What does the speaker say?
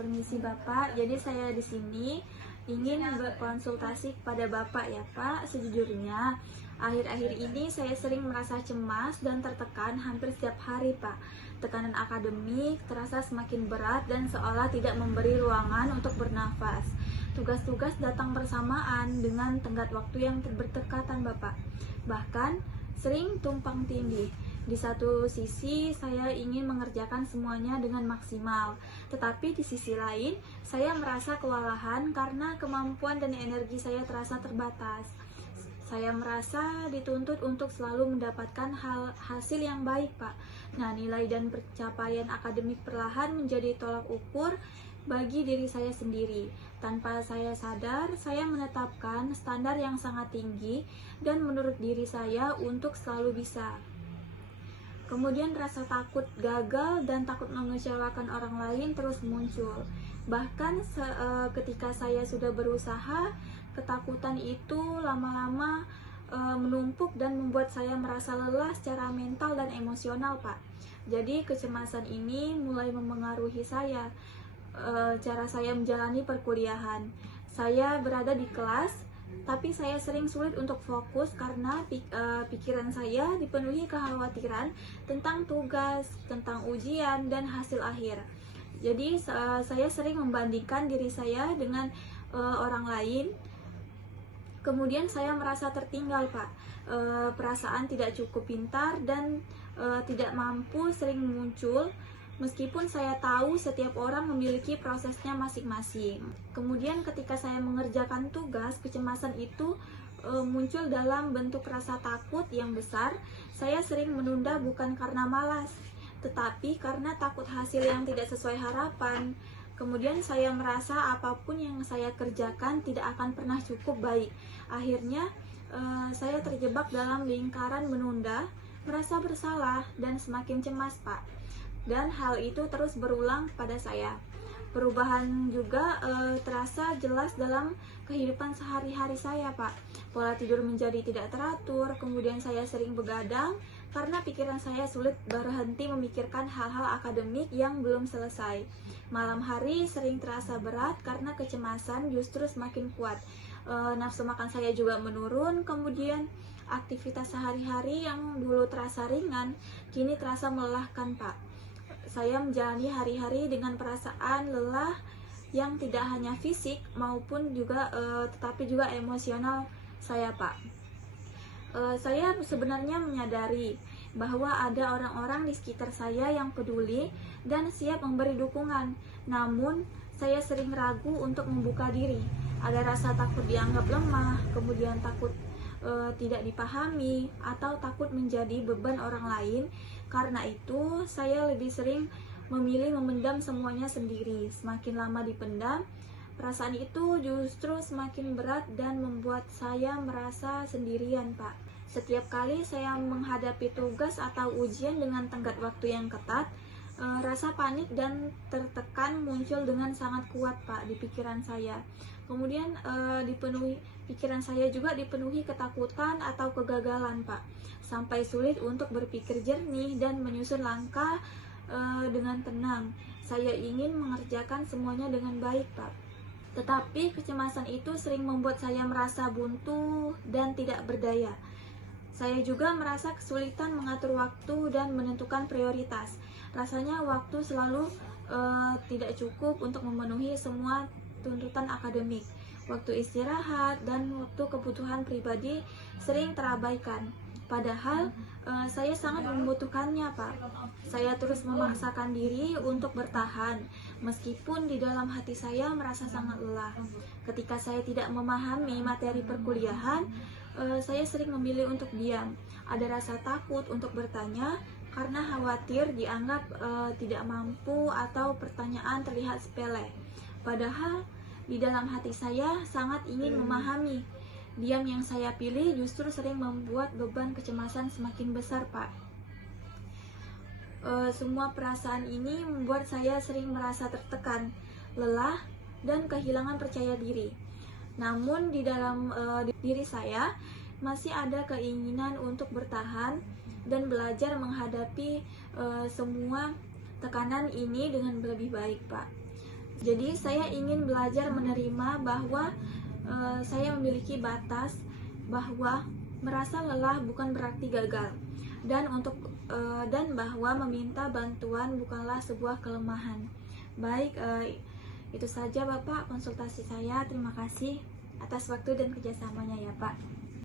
Permisi Bapak, jadi saya di sini ingin berkonsultasi kepada Bapak ya Pak. Sejujurnya, akhir-akhir ini saya sering merasa cemas dan tertekan hampir setiap hari Pak. Tekanan akademik terasa semakin berat dan seolah tidak memberi ruangan untuk bernafas. Tugas-tugas datang bersamaan dengan tenggat waktu yang berdekatan Bapak. Bahkan sering tumpang tindih. Di satu sisi saya ingin mengerjakan semuanya dengan maksimal, tetapi di sisi lain saya merasa kewalahan karena kemampuan dan energi saya terasa terbatas. Saya merasa dituntut untuk selalu mendapatkan hasil yang baik Pak. Nah, nilai dan pencapaian akademik perlahan menjadi tolak ukur bagi diri saya sendiri. Tanpa saya sadar, saya menetapkan standar yang sangat tinggi dan menurut diri saya untuk selalu bisa. Kemudian rasa takut gagal dan takut mengecewakan orang lain terus muncul. Bahkan ketika saya sudah berusaha, ketakutan itu lama-lama menumpuk dan membuat saya merasa lelah secara mental dan emosional Pak. Jadi kecemasan ini mulai memengaruhi saya, cara saya menjalani perkuliahan. Saya berada di kelas, tapi saya sering sulit untuk fokus karena pikiran saya dipenuhi kekhawatiran tentang tugas, tentang ujian, dan hasil akhir. Jadi saya sering membandingkan diri saya dengan orang lain. Kemudian saya merasa tertinggal Pak. Perasaan tidak cukup pintar dan tidak mampu sering muncul. Meskipun saya tahu setiap orang memiliki prosesnya masing-masing. Kemudian ketika saya mengerjakan tugas, kecemasan itu muncul dalam bentuk rasa takut yang besar. Saya sering menunda bukan karena malas, tetapi karena takut hasil yang tidak sesuai harapan. Kemudian saya merasa apapun yang saya kerjakan tidak akan pernah cukup baik. Akhirnya saya terjebak dalam lingkaran menunda, merasa bersalah, dan semakin cemas Pak. Dan hal itu terus berulang pada saya. Perubahan juga terasa jelas dalam kehidupan sehari-hari saya Pak. Pola tidur menjadi tidak teratur, kemudian saya sering begadang karena pikiran saya sulit berhenti memikirkan hal-hal akademik yang belum selesai. Malam hari sering terasa berat karena kecemasan justru semakin kuat. Nafsu makan saya juga menurun, kemudian aktivitas sehari-hari yang dulu terasa ringan kini terasa melelahkan Pak. Saya menjalani hari-hari dengan perasaan lelah yang tidak hanya fisik maupun juga tetapi juga emosional saya Pak. Saya sebenarnya menyadari bahwa ada orang-orang di sekitar saya yang peduli dan siap memberi dukungan. Namun saya sering ragu untuk membuka diri. Ada rasa takut dianggap lemah, kemudian takut tidak dipahami, atau takut menjadi beban orang lain. Karena itu saya lebih sering memilih memendam semuanya sendiri. Semakin lama dipendam, perasaan itu justru semakin berat dan membuat saya merasa sendirian Pak. Setiap kali saya menghadapi tugas atau ujian dengan tenggat waktu yang ketat, rasa panik dan tertekan muncul dengan sangat kuat Pak di pikiran saya. Kemudian pikiran saya juga dipenuhi ketakutan atau kegagalan Pak, sampai sulit untuk berpikir jernih dan menyusun langkah dengan tenang. Saya ingin mengerjakan semuanya dengan baik Pak, tetapi kecemasan itu sering membuat saya merasa buntu dan tidak berdaya. Saya juga merasa kesulitan mengatur waktu dan menentukan prioritas. Rasanya waktu selalu tidak cukup untuk memenuhi semua tuntutan akademik. Waktu istirahat dan waktu kebutuhan pribadi sering terabaikan. Padahal saya sangat membutuhkannya Pak. Saya terus memaksakan diri untuk bertahan, meskipun di dalam hati saya merasa sangat lelah. Ketika saya tidak memahami materi perkuliahan, saya sering memilih untuk diam. Ada rasa takut untuk bertanya karena khawatir dianggap tidak mampu atau pertanyaan terlihat sepele. Padahal di dalam hati saya sangat ingin memahami. Diam yang saya pilih justru sering membuat beban kecemasan semakin besar Pak. Semua perasaan ini membuat saya sering merasa tertekan, lelah, dan kehilangan percaya diri. Namun di dalam diri saya masih ada keinginan untuk bertahan dan belajar menghadapi semua tekanan ini dengan lebih baik Pak. Jadi saya ingin belajar menerima bahwa saya memiliki batas, bahwa merasa lelah bukan berarti gagal, dan bahwa meminta bantuan bukanlah sebuah kelemahan. Baik, itu saja Bapak konsultasi saya. Terima kasih atas waktu dan kerjasamanya ya Pak.